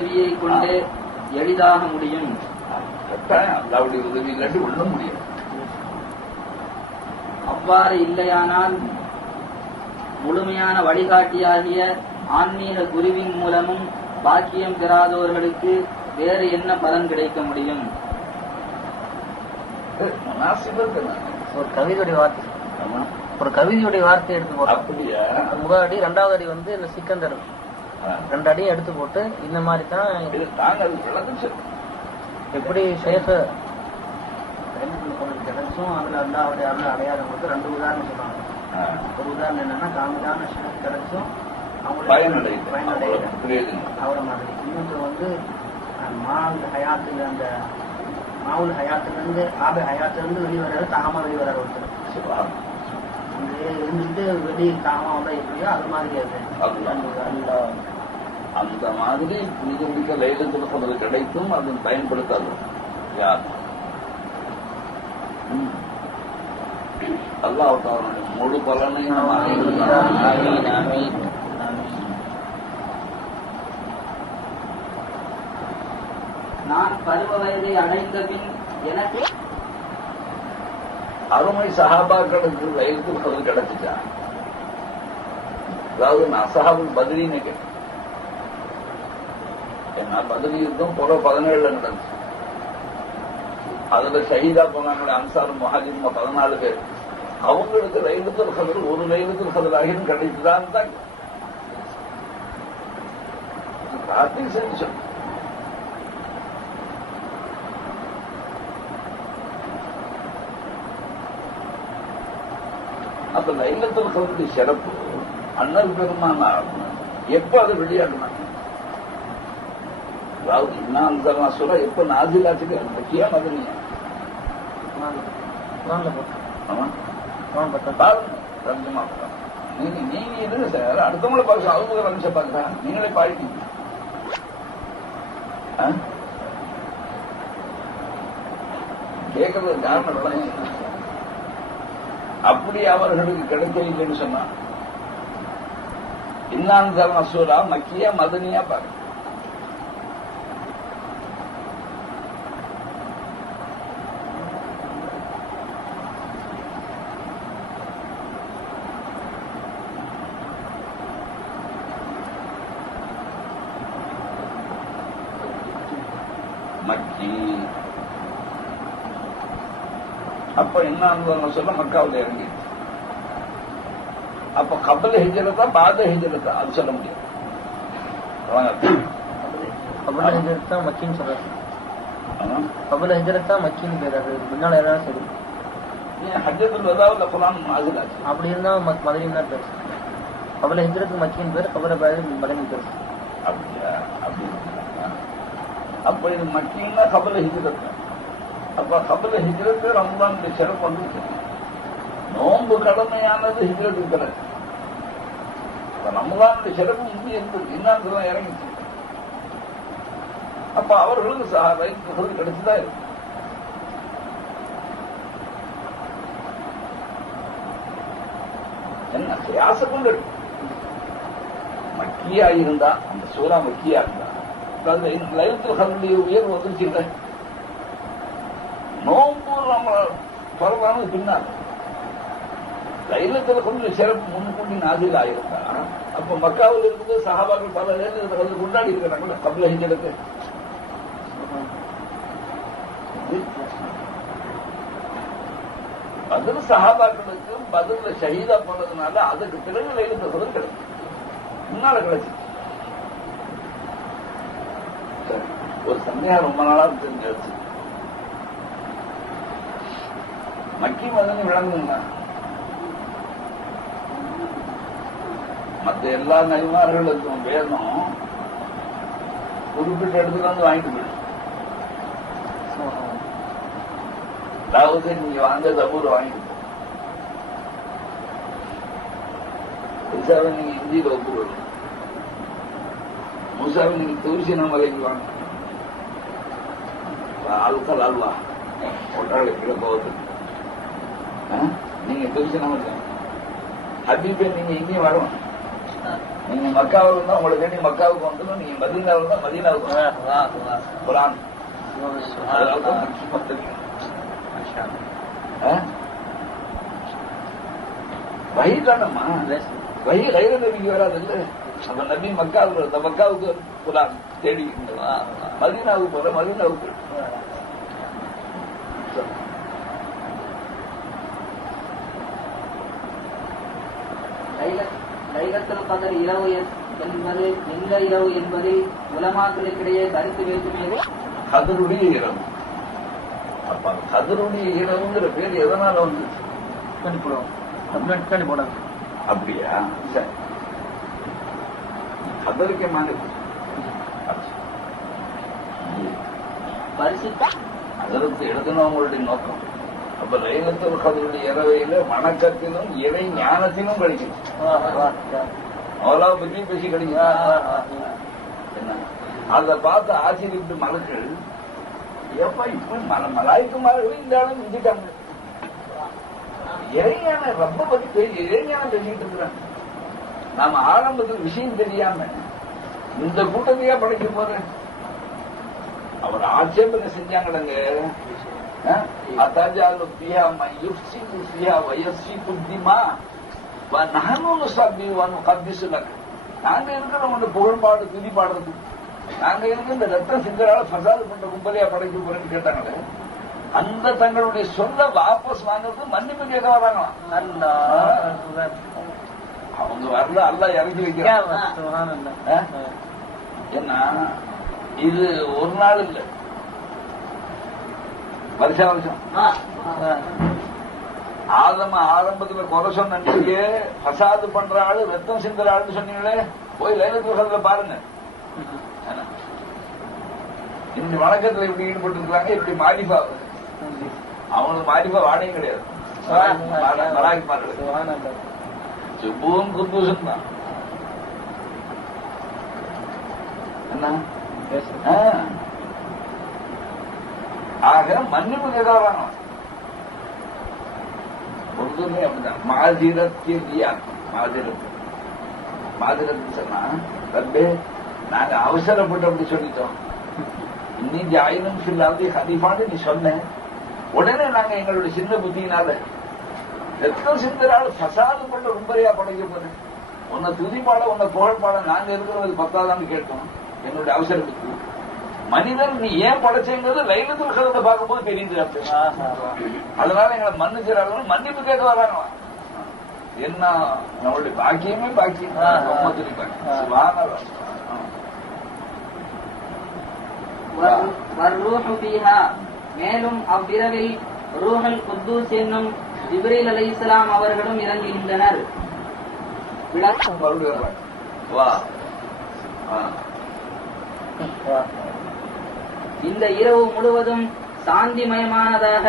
நல்லுதவியை கொண்டே எளிதாக முடியும் அல்லாவுடைய உதவி இல்லாட்டி ஒண்ணும் முடியும் அவ்வாறு இல்லையானால் முழுமையான வழிகாட்டியாகிய ஆன்மீக குருவின் மூலமும் பாக்கியம் பெறாதவர்களுக்கு வேறு என்ன பலன் கிடைக்க முடியும். ஒரு கவிதையுடைய வார்த்தை. ஒரு கவிதையுடைய வார்த்தை எடுத்து போட்டோம் அப்படியா முதல் அடி ரெண்டாவது அடி வந்து இந்த சிக்கந்தர். ரெண்டு அடியும் எடுத்து போட்டு இந்த மாதிரி தான் எப்படி சேஃப கிடைச்சும் அதுல அல்லாவுடைய அருள் அடையாதவங்களுக்கு ரெண்டு உதாரணம் சொல்றாங்க ஆ. ஒரு உதாரணம் என்னன்னா காமிதான ஷேஃப் கிடைச்சும் பயனடையுது. பயனடைகிற அவ்வளவு பிரயோஜனம் அவரை மாதிரி. இன்னொருத்தர் வந்து மால் ஹயாத்துல அந்த மாவுல் ஹயாத்துல இருந்து ஆப ஹயாத்துல இருந்து வெளிவராரு தாமா வெளிவராரு ஒருத்தர். சுபஹான். அங்க இருந்துட்டு வெளி தாமா வந்தா எப்படியோ அது மாதிரி அது. அந்த மாதிரி புனித மிக்க லைலத்தில் சொன்னது கிடைத்தும் அது பயன்படுத்தாது யார். அல்லாஹ் அவனுடைய முழு பலனை நம்ம அடையலாம். ஆமீன், ஆமீன், ஆமீன். நான் பருவ வயதை அடைந்த பின் எனக்கு அருமை சஹாபாக்களுக்கு லைலத்தில் சொன்னது கிடைச்சிச்சா அதாவது நான் அசஹாபுல் பதிலின்னு கேட்டேன் ஏன்னா பதவி யுத்தம் புற பதினேழுல நடந்துச்சு. அதுல ஷஹீதா போனாங்களே அன்சார் முஹாஜின் பதினாலு பேர். அவங்களுக்கு லைலத்தில் கதில் ஒரு லைலத்தில் கதில் ஆகியும் கிடைக்குதான்னு தான் ராத்திரி செஞ்சு. அப்ப லைலத்தில் கதிலுடைய சிறப்பு அண்ணல் பெருமானார் எப்ப அது வெளியாடினாங்க அதாவது இன்னான் தரலாம் சொல்ல எப்ப நாசிலாச்சுக்கு முக்கிய மதனியா பாருங்க நீங்க நீங்க இருங்க சார் அடுத்தவங்களை பார்க்க அவங்க ரமிச்ச பார்க்கறேன் நீங்களே பாடிட்டீங்க? கேட்கறது காரணம் அப்படி அவர்களுக்கு கிடைக்கலைன்னு சொன்னா இன்னான் தரன சூரா மக்கியா மதனியா பாருங்க மக்கி அனுபவம் சொல்ல மக்காவில் இறங்கி. அப்ப கபல ஹிஜரத்தா பாத ஹிஜரத்தா அது சொல்ல வாங்க. கபல ஹிஜரத் தான் மக்கின்னு சொல்றாரு. கபல ஹிஜரத் தான் மக்கின்னு பேர் அது முன்னால ஏதாவது சரி ஏன் ஹஜ்ஜத்துல் வதாவுல குரான் நாசிலாச்சு அப்படி இருந்தா மதுரையும் தான் பேர் கபல ஹிஜரத் மக்கின்னு பேர் கபல பேர் மதனி பேர். அப்படியா? அப்படி? அப்ப இது மக்கின்னா கபல ஹிஜரத் அப்ப கபல ஹிஜ்ரத்து ரம்ஜானுடைய சிறப்பு வந்து நோன்பு கடமையானது ஹிஜரத்து பிறகு. இப்ப சிறப்பு இங்கே இருந்தது இன்னாந்தெல்லாம் இறங்கிச்சு. அப்ப அவர்களுக்கு சா- சொல்லி கிடைச்சுதான் இருக்கு. என்ன கியாச கொண்டு மக்கியா இருந்தா அந்த சூறா மக்கியா இருந்தா. அதாவது கல்லுடைய உயர்வு வந்துருச்சு இல்லை நோம்பு நம்ம தொடர்பானது பின்னால் தைலத்தில் கொஞ்சம் சிறப்பு முன்கூட்டி நாசில் ஆகியிருந்தா அப்ப மக்காவில் இருந்து சஹாபாக்கள் பல லைலத்தில் வந்து கொண்டாடி இருக்கிறாங்க கபில ஹிஜரத்து பதில் சகாபாக்களுக்கும் பதில் ஷஹீதா போனதுனால அதுக்கு பிறகு லைலத்தில் பதில் கிடைக்கும் முன்னால கிடைச்சு ஒரு சந்தேகம் ரொம்ப நாளா தெரிஞ்சிருச்சு மக்கி மதனி விளங்குங்க. மத்த எல்லா நபிமார்களுக்கும் வேதம் குறிப்பிட்ட இடத்துல வந்து வாங்கிட்டு போயிடும் அதாவது நீங்க வாங்க தபூர் வாங்கிட்டு போ. நீங்க இந்தியில ஒப்புக்கொள்ளும் மூசாவை நீங்க தூசின மலைக்கு வாங்க ஆள்கள் அல்வா ஒன்றாளுக்கு கீழே நீங்க தெரிஞ்சு ஹபீபே நீங்க இங்கேயும் வரணும். நீங்க மக்காவில் இருந்தா உங்களை வேண்டி மக்காவுக்கு வந்துடும். நீங்க மதீனாவில் இருந்தா மதீனாவுக்கு. குரான்? வஹி தானம்மா? வஹி கைர நபிக்கு வராது இல்ல? அப்ப நபி மக்காவுக்கு மக்காவுக்கு குரான் தேடி. மதீனாவுக்கு போற மதீனாவுக்கு லைலத்துல் கதர் இரவு என்- என்பது எந்த இரவு என்பது உலமாக்களுக்கிடையே கருத்து வேற்றுமை கதருடைய இரவு. அப்ப கதருடைய இரவுங்கிற பேர் எதனால வந்து? அப்படியா? சரி. கதருக்கே மாதிரி பரிசுத்த அதற்கு எழுதினவங்களுடைய நோக்கம். அப்ப லைலத்துல் கதருடைய இரவையில வணக்கத்திலும் இறை ஞானத்திலும் கிடைக்கும் அவ்வளோ பற்றியும் பேசி கிடைக்கும் என்ன? அதை பார்த்து ஆச்சரியப்பட்டு மலர்கள் ஏப்பா இப்ப மல மலாய்க்குமார்கள் இந்த அளவு மிஞ்சிட்டாங்க இறைஞான ரொம்ப பத்தி பேசி இறைஞானம் பேசிட்டு இருக்கிறாங்க. நாம ஆரம்பத்தில் விஷயம் தெரியாம இந்த கூட்டத்தையா படைக்க போறேன்? அவர் ஆட்சேபனை செஞ்சாங்கடங்க அத்தாஜாலு பியா யுஃப்சிது பியா வயசி புத்திமா நகனு சபி வன் கபிசுலக் நாங்க இருக்கிற ஒன்று புகழ்பாடு துதி பாடுறது நாங்க இருக்க இந்த ரத்தம் சிங்கரால ஃபசாது பண்ற கும்பலையா படைக்க போறேன்னு கேட்டாங்களே அந்த தங்களுடைய சொல்ல வாபஸ் வாங்குறது மன்னிப்பு கேட்க வராங்களாம் அவங்க வரல அல்ல இறக்கி வைக்கிறாங்க ஏன்னா இது ஒரு நாள் இல்ல வருஷம் வருஷம் ஆதம ஆரம்பத்துல குறை சொன்ன நீங்க ஃபசாது பண்ற ஆளு ரத்தம் சிந்துற ஆளுன்னு சொன்னீங்களே போய் லைலத்துல பாருங்க? இந்த வணக்கத்துல இப்படி ஈடுபட்டு இருக்காங்க இப்படி மாரிஃபா அவங்களுக்கு மாரிஃபா வாடையும் கிடையாது. மலாய்க்கு சுபுவும் குத்தூசன் தான். என்ன. ஆக மன்னிப்பு கேட்க பொழுதுமே அப்படிதான். மாதிரத்தியா மாதிரத்து மாதிரத்து சொன்னா ரப்பே நாங்க அவசரப்பட்டு அப்படி சொல்லிட்டோம். இன்னைக்கு ஆயிரம் சொல்லாது ஹதீஃபான்னு நீ சொன்ன. உடனே நாங்க எங்களுடைய சின்ன புத்தியினால எத்தனை சிந்தரால் ஃபசாது பண்ண ரொம்பறையா படைக்க போறேன் உன்னை துதிப்பாட உன்னை புகழ்பாட நாங்க இருக்கிறது பத்தாதான்னு கேட்டோம். என்னுடைய அவசரத்துக்கு மனிதன் நீ ஏன் படைச்சேங்கிறது லைலத்தில் கலந்த பார்க்கும்போது தெரியுது அப்படி அதனால எங்களை மன்னிச்சிடாங்க மன்னிப்பு கேட்க வராங்களா என்ன? நம்மளுடைய பாக்கியமே பாக்கியம். மேலும் அவ்விரவில் ரூஹல் குத்தூஸ் என்னும் ஜிப்ரீல் அலைஹிஸ்ஸலாம் அவர்களும் இறங்குகின்றனர். விளக்கம். இந்த இரவு முழுவதும் சாந்திமயமானதாக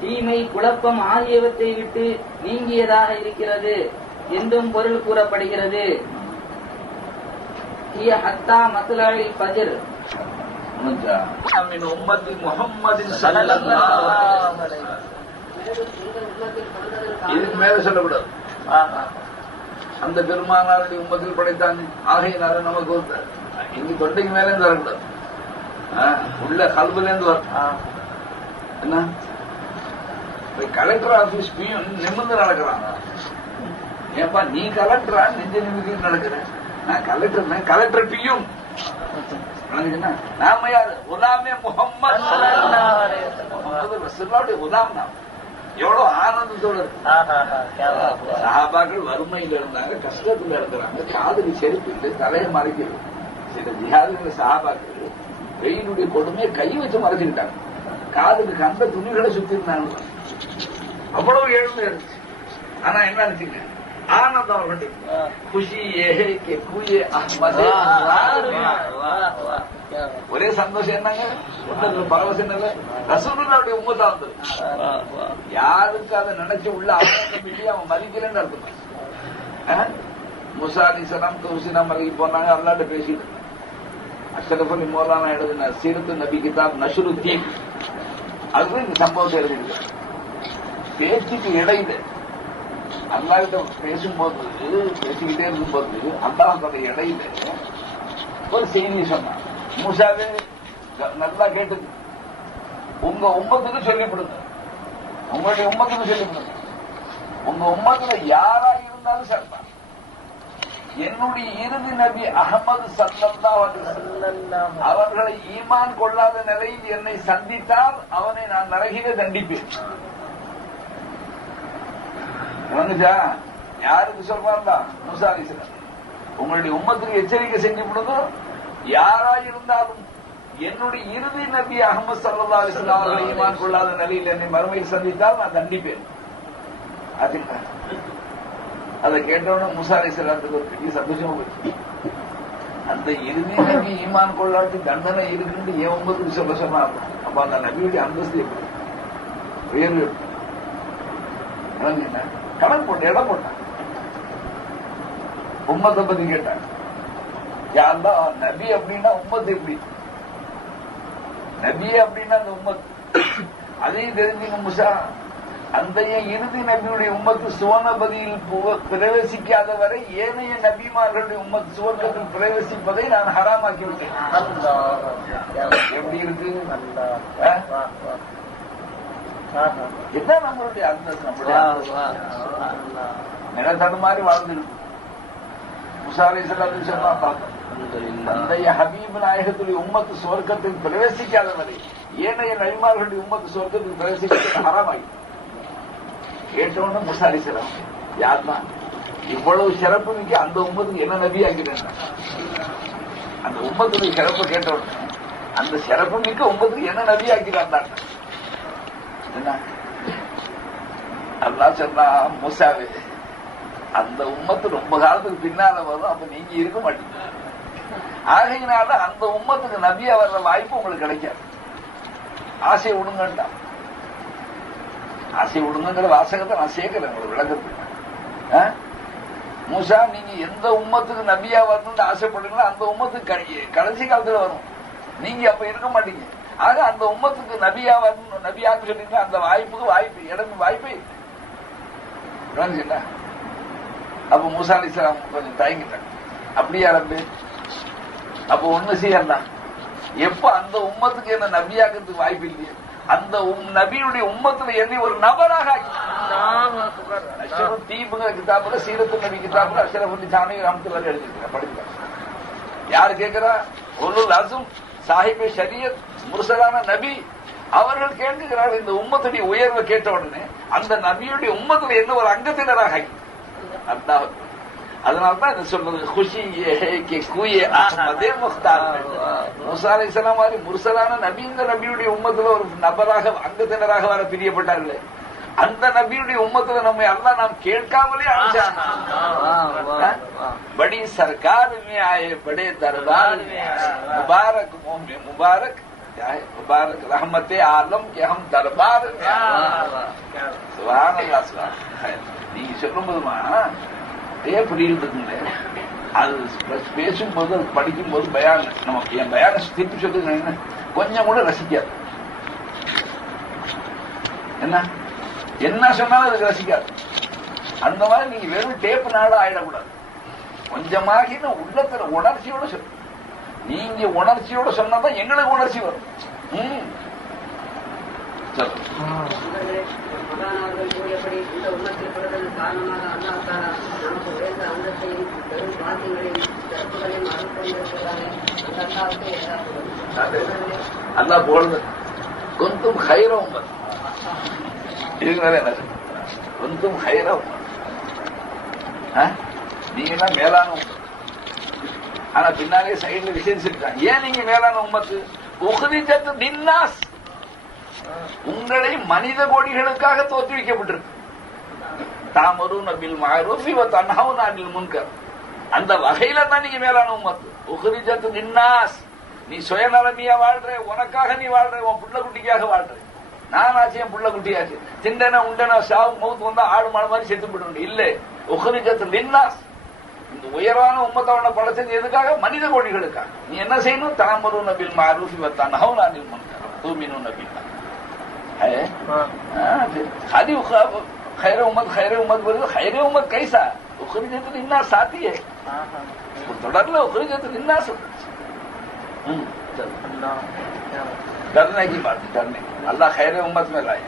தீமை குழப்பம் ஆகியவற்றை விட்டு நீங்கியதாக இருக்கிறது என்றும் பொருள் கூறப்படுகிறது. ஹத்தா ஃபஜ்ர். முடிஞ்சா? மின் உம்மத்தி முஹம்மதின் ஸல்லல்லாஹு அலைஹி வஸல்லம். இதுக்கு மேல சொல்லக்கூடாது. அந்த பெருமானாருடைய உம்மத்தில் படைத்தாங்க ஆகையினால நமக்கு இங்க தொண்டைக்கு மேல ஆ, உள்ள கல்புல இருந்து வரும் என்ன? கலெக்டர் ஆபீஸ் பியும் நிமிர்ந்து நடக்கிறான் ஏப்பா நீ கலெக்டரா நெஞ்ச நிமிர்ந்து நடக்கிற. நான் கலெக்டர் கலெக்டர் பியும்? நாம யாரு? குலாமே முகம்மது குலாம் நாம் எவ்வளவு ஆனந்தத்தோட இருக்கு. சஹாபாக்கள் வறுமையில இருந்தாங்க கஷ்டத்துல இருக்கிறாங்க காதுக்கு செருப்பு தலையை மறைக்கிறது. சில ஜிஹாதுகள் சஹாபாக்கள் வெயிலுடைய கொடுமையை கை வச்சு மறைச்சுக்கிட்டாங்க. காதுக்கு கந்த துணிகளை சுத்தி இருந்தாங்க. அவ்வளவு ஏழ்மை இருந்துச்சு ஆனா என்ன இருந்துச்சுங்க ஆனந்தம் குஷி ஏஹே கே குயே ஒரே சந்தோஷம் என்னங்க? பரவசம் என்னங்க? ரசூலுல்லாவுடைய உம்மத்தா வந்தது யாருக்கு அதை நினைச்சு உள்ள அவசரம் இல்லையே அவன் மதிக்கலன்னு அர்த்தம்? முசா அலி சலாம் தூசினா மலைக்கு போனாங்க அல்லாட்ட பேசிட்டு அஷ்ரஃப் அலி மோலானா எழுதின சீரத்து நபி கிதாப் நஷருத்தீன். அதுவும் இந்த சம்பவத்தை எழுதிருக்கு பேச்சுக்கு இடையில அல்லாவிட்ட பேசும்போது பேசிக்கிட்டே இருக்கும்போது அல்லாஹ் தன்னை இடையில ஒரு செய்தி சொன்னான். மூசாவே நல்லா கேட்டு உங்க உம்மத்துக்கு சொல்லிவிடுங்க உங்களுடைய உம்மத்துக்கு சொல்லிவிடுங்க உங்க உம்மத்துல யாரா இருந்தாலும் சரிதான் என்னுடைய இறுதி நபி அகமது சல்லல்லாஹு அவர்களை ஈமான் கொள்ளாத நிலையில் என்னை சந்தித்தால் அவனை நான் நரகிலே தண்டிப்பேன். விளங்குச்சா யாருக்கு சொல்றாருடா மூசா உங்களுடைய உம்மத்துக்கு எச்சரிக்கை செஞ்சு விடுங்க யாரா இருந்தாலும் என்னுடைய இறுதி நபி அகமது சல்லா அலிஸ்லாம் அவர்களை ஈமான் கொள்ளாத நிலையில் என்னை மறுமையில் சந்தித்தால் நான் தண்டிப்பேன். அது அதை கேட்டவொடனே முசாரி அலிஸ்லாத்துக்கு ஒரு பெரிய சந்தோஷமா போச்சு அந்த இறுதி நபி ஈமான் கொள்ளாட்டி தண்டனை இருக்குன்னு என் உம்மத்துக்கு சொல்ல சொன்னா அப்ப அந்த நபியுடைய அந்தஸ்து எப்படி? உயர்வு எப்படி? கணக்கு போட்ட இடம் போட்டான். உம்மத்தை பத்தி கேட்டான். யாருதான் நபி அப்படின்னா உம்மத்து எப்படி? நபி அப்படின்னா அந்த உம்மத். அதையும் தெரிஞ்சுங்க முசா. அந்த இறுதி நபியுடைய உம்மத்து சுவனபதியில் பிரவேசிக்காத வரை ஏனைய நபிமார்களுடைய உம்மத்து சுவர்க்கத்தில் பிரவேசிப்பதை நான் ஹராமாக்கி விட்டேன் எப்படி இருக்கு? என்ன நம்மளுடைய அந்தஸ்து? நம்மளுடைய? நிலத்தடு மாதிரி வாழ்ந்துருக்கு முசாரி சொன்னா பார்த்தோம் அந்த ஹபீப் நாயகத்துடைய உம்மத்து சுவர்க்கத்தில் பிரவேசிக்காத வரை ஏனைய நபிமார்களுடைய உம்மத்து சுவர்க்கத்தில் பிரவேசிக்க ஹராமாகி கேட்டவொன்னு முசாரி சிலம் யார்தான் இவ்வளவு சிறப்பு மிக்க அந்த உம்மத்துக்கு என்ன நபி ஆக்கிறேன் அந்த உம்மத்துடைய சிறப்பு கேட்டவுடனே அந்த சிறப்பு மிக்க உம்மத்துக்கு என்ன நபி ஆக்கிறான் என்ன? அல்லாஹ் சொன்னா மூசாவே அந்த உம்மத்து ரொம்ப காலத்துக்கு பின்னால வரும் அப்ப நீங்க இருக்க மாட்டீங்க. ஆகையினால அந்த உம்மத்துக்கு நபியா வர்ற வாய்ப்பு உங்களுக்கு கிடைக்காது. ஆசையை விடுங்கண்டா ஆசை விடுங்கிற வாசகத்தை நான் சேர்க்கிறேன் உங்களுக்கு விளக்கத்துக்கு ஆ? மூசா நீங்க எந்த உம்மத்துக்கு நபியா வரணும்னு ஆசைப்படுறீங்களோ அந்த உம்மத்துக்கு கடைசி- கடைசி காலத்துல வரும். நீங்க அப்ப இருக்க மாட்டீங்க. ஆக அந்த உம்மத்துக்கு நபியா வரணும் நபியான்னு சொன்னீங்கன்னா அந்த வாய்ப்புக்கு வாய்ப்பு இடம் வாய்ப்பே இல்லை. விளங்குச்சுங்களா அப்ப மூசா அலி கொஞ்சம் தயங்கிட்டாங்க. அப்படியே ஆரம்பி அப்ப ஒண்ணு செய்யலாம் எப்ப அந்த உம்மத்துக்கு என்ன நபியாக்கிறதுக்கு வாய்ப்பு இல்லையே? அந்த உம் நபியுடைய உம்மத்துல என்னை ஒரு நபராக ஆக்கி. தீபுங்கிற கிதாபுல சீரத்து நபி கிதாபுல அஷரஃபுல்லி ஜானகி ரஹமத்துல்லாஹி எழுதிருக்கிறேன் படிக்கிறேன் யார் கேட்கிறா ஒரு அசும் சாஹிபே ஷரியத் முரசலான நபி. அவர்கள் கேட்கிறார்கள் இந்த உம்மத்துடைய உயர்வை கேட்ட உடனே அந்த நபியுடைய உம்மத்துல என்ன ஒரு அங்கத்தினராக ஆக்கி. அல்லாஹ் அதனால தான் இதை சொல்றது குஷி கே கூயே அஹ்மதே முக்தார் மூசா அலைஹிஸ்ஸலாம் மாதிரி முர்சலான நபி இந்த நபியுடைய உம்மத்துல ஒரு நபராக அங்கத்தினராக வர பிரியப்பட்டார்களே அந்த நபியுடைய உம்மத்துல நம்ம அல்லாஹ் நாம் கேட்காமலே அழைச்சான் बड़ी सरकार में आए बड़े दरबार में आए मुबारक मोहम्मद मुबारक क्या है मुबारक रहमत आलम के हम दरबार में आए சுபான் அல்லா இருக்குங்களே அது பேசும்போது அது படிக்கும்போது பயான். நம்ம என் பயான திருப்பி சொல்லுங்க கொஞ்சம் கூட ரசிக்காது. என்ன? என்ன சொன்னாலும் அதுக்கு ரசிக்காது. அந்த மாதிரி நீங்க வெறும் டேப் நாடு ஆயிடக்கூடாது. கொஞ்சமாக உள்ளத்துல உணர்ச்சியோட சொல்லு நீங்க உணர்ச்சியோட சொன்னாதான் எங்களுக்கு உணர்ச்சி வரும். அல்லாஹ் போடுது குந்தும் ஹைர உம்மத் இதுக்கு மேல என்ன? குந்தும் ஹைர ஆ? நீங்க தான் மேலான உம்மத் ஆனா பின்னாலே சைடுல விஷயம் சொல்லிட்டாங்க ஏன் நீங்க மேலான உம்மத்து? உகதிஜத்து தின்னாஸ் உங்களை மனித கோடிகளுக்காக தோற்றுவிக்கப்பட்டிருக்கு தாமரும் நபில் மாரூஃபி தன்னாவும் நானில் முன்கர். அந்த வகையில தான் நீங்க மேலான உமத்து உஹ்ரிஜத் நின்னாஸ் நீ சுயநலமியா வாழ்ற உனக்காக நீ வாழ்ற உன் புள்ள குட்டிக்காக வாழ்ற. நான் ஆச்சு என் புள்ள குட்டியாச்சு. திண்டன உண்டன சாவு மவுத்து வந்தா ஆடு மாடு மாதிரி செத்து போட்டு இல்ல உஹ்ரிஜத் நின்னாஸ் இந்த உயரான உம்மத்தவன படைச்சது எதுக்காக? மனித கோடிகளுக்காக. நீ என்ன செய்யணும்? தாமரும் நபில் மாரூஃபி வ தன்ஹவுன அனில் முன்கர். தூமினும் நபில் ہے? ہاں، خالی خیر امت خیر امت بولے تو خیر امت کیسا؟ اخری جیت النا ساتھی ہے۔ تو ڈر لو اخری جیت النا ڈرنے کی بات ہے ڈرنے اللہ خیر امت میں لائے۔